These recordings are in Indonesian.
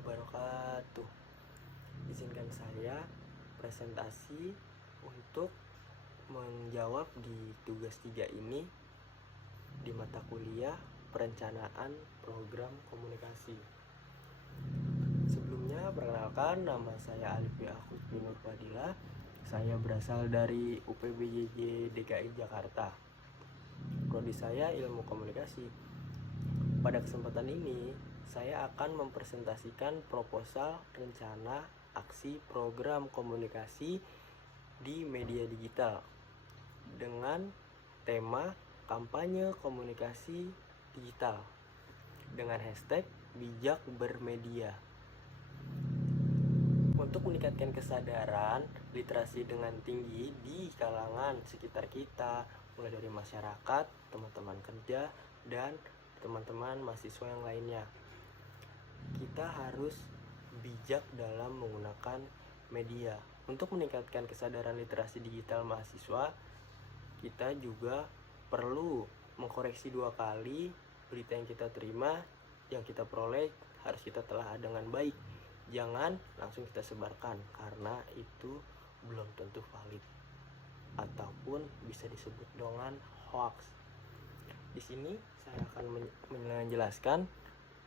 wabarakatuh. Izinkan saya presentasi untuk menjawab di tugas 3 ini di mata kuliah Perencanaan Program Komunikasi. Sebelumnya, perkenalkan, nama saya Alif Akut Binur Fadila. Saya berasal dari UPBJJ DKI Jakarta. Prodi saya Ilmu Komunikasi. Pada kesempatan ini, saya akan mempresentasikan proposal rencana aksi program komunikasi di media digital dengan tema kampanye komunikasi digital dengan hashtag bijak bermedia. Untuk meningkatkan kesadaran literasi dengan tinggi di kalangan sekitar kita, mulai dari masyarakat, teman-teman kerja, dan teman-teman mahasiswa yang lainnya. Kita harus bijak dalam menggunakan media. Untuk meningkatkan kesadaran literasi digital mahasiswa, kita juga perlu mengkoreksi 2 kali berita yang kita terima, yang kita peroleh harus kita telah dengan baik. Jangan langsung kita sebarkan karena itu belum tentu valid ataupun bisa disebut dengan hoax. Di sini saya akan menjelaskan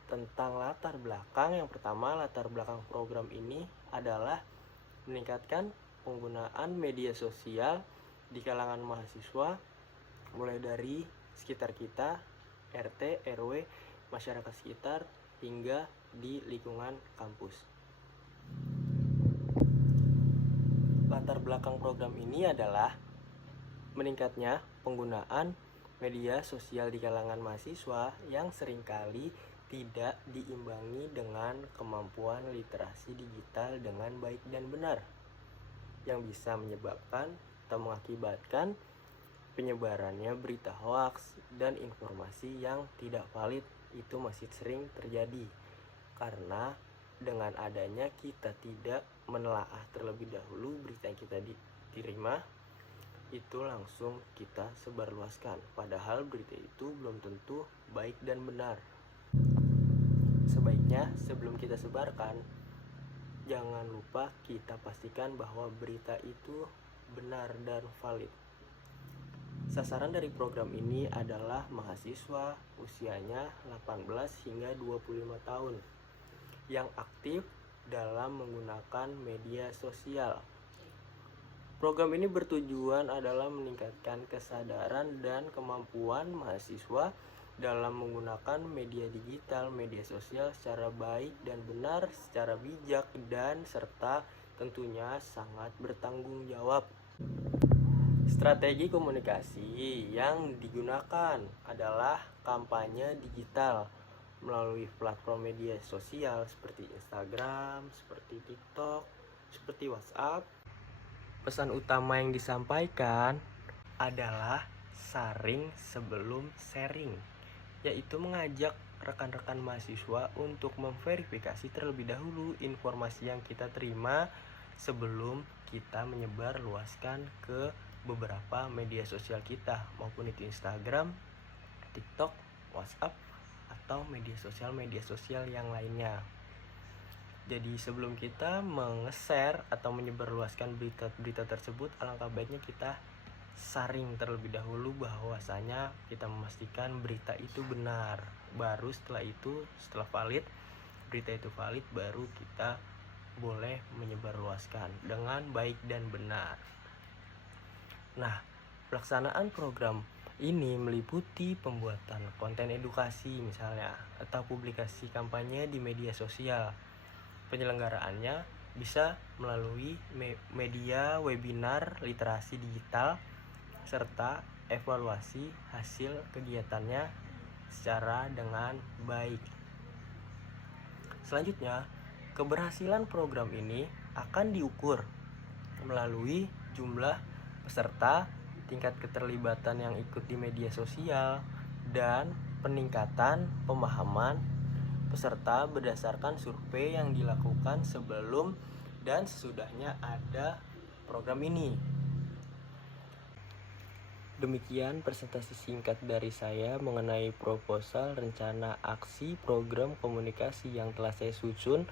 tentang latar belakang. Yang pertama, latar belakang program ini adalah meningkatkan penggunaan media sosial di kalangan mahasiswa, mulai dari sekitar kita, RT, RW, masyarakat sekitar, hingga di lingkungan kampus. Latar belakang program ini adalah meningkatnya penggunaan media sosial di kalangan mahasiswa yang seringkali tidak diimbangi dengan kemampuan literasi digital dengan baik dan benar, yang bisa menyebabkan atau mengakibatkan penyebarannya berita hoaks dan informasi yang tidak valid. Itu masih sering terjadi karena dengan adanya kita tidak menelaah terlebih dahulu berita yang kita diterima, itu langsung kita sebarluaskan, padahal berita itu belum tentu baik dan benar. Sebaiknya sebelum kita sebarkan, jangan lupa kita pastikan bahwa berita itu benar dan valid. Sasaran dari program ini adalah mahasiswa usianya 18 hingga 25 tahun yang aktif dalam menggunakan media sosial. Program ini bertujuan adalah meningkatkan kesadaran dan kemampuan mahasiswa dalam menggunakan media digital, media sosial secara baik dan benar, secara bijak, dan serta tentunya sangat bertanggung jawab. Strategi komunikasi yang digunakan adalah kampanye digital melalui platform media sosial seperti Instagram, seperti TikTok, seperti WhatsApp. Pesan utama yang disampaikan adalah saring sebelum sharing, yaitu mengajak rekan-rekan mahasiswa untuk memverifikasi terlebih dahulu informasi yang kita terima sebelum kita menyebar luaskan ke beberapa media sosial kita, maupun itu Instagram, TikTok, WhatsApp, atau media sosial yang lainnya. Jadi sebelum kita menge-share atau menyebarluaskan berita tersebut, alangkah baiknya kita saring terlebih dahulu bahwasanya kita memastikan berita itu benar. Baru setelah itu, setelah valid, berita itu valid, baru kita boleh menyebarluaskan dengan baik dan benar. Nah, pelaksanaan program ini meliputi pembuatan konten edukasi misalnya, atau publikasi kampanye di media sosial. Penyelenggaraannya bisa melalui media webinar literasi digital serta evaluasi hasil kegiatannya secara dengan baik. Selanjutnya, keberhasilan program ini akan diukur melalui jumlah peserta, tingkat keterlibatan yang ikut di media sosial, dan peningkatan pemahaman peserta berdasarkan survei yang dilakukan sebelum dan sesudahnya ada program ini. Demikian presentasi singkat dari saya mengenai proposal rencana aksi program komunikasi yang telah saya susun.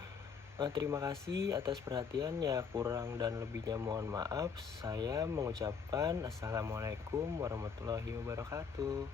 Terima kasih atas perhatiannya. Kurang dan lebihnya mohon maaf. Saya mengucapkan assalamualaikum warahmatullahi wabarakatuh.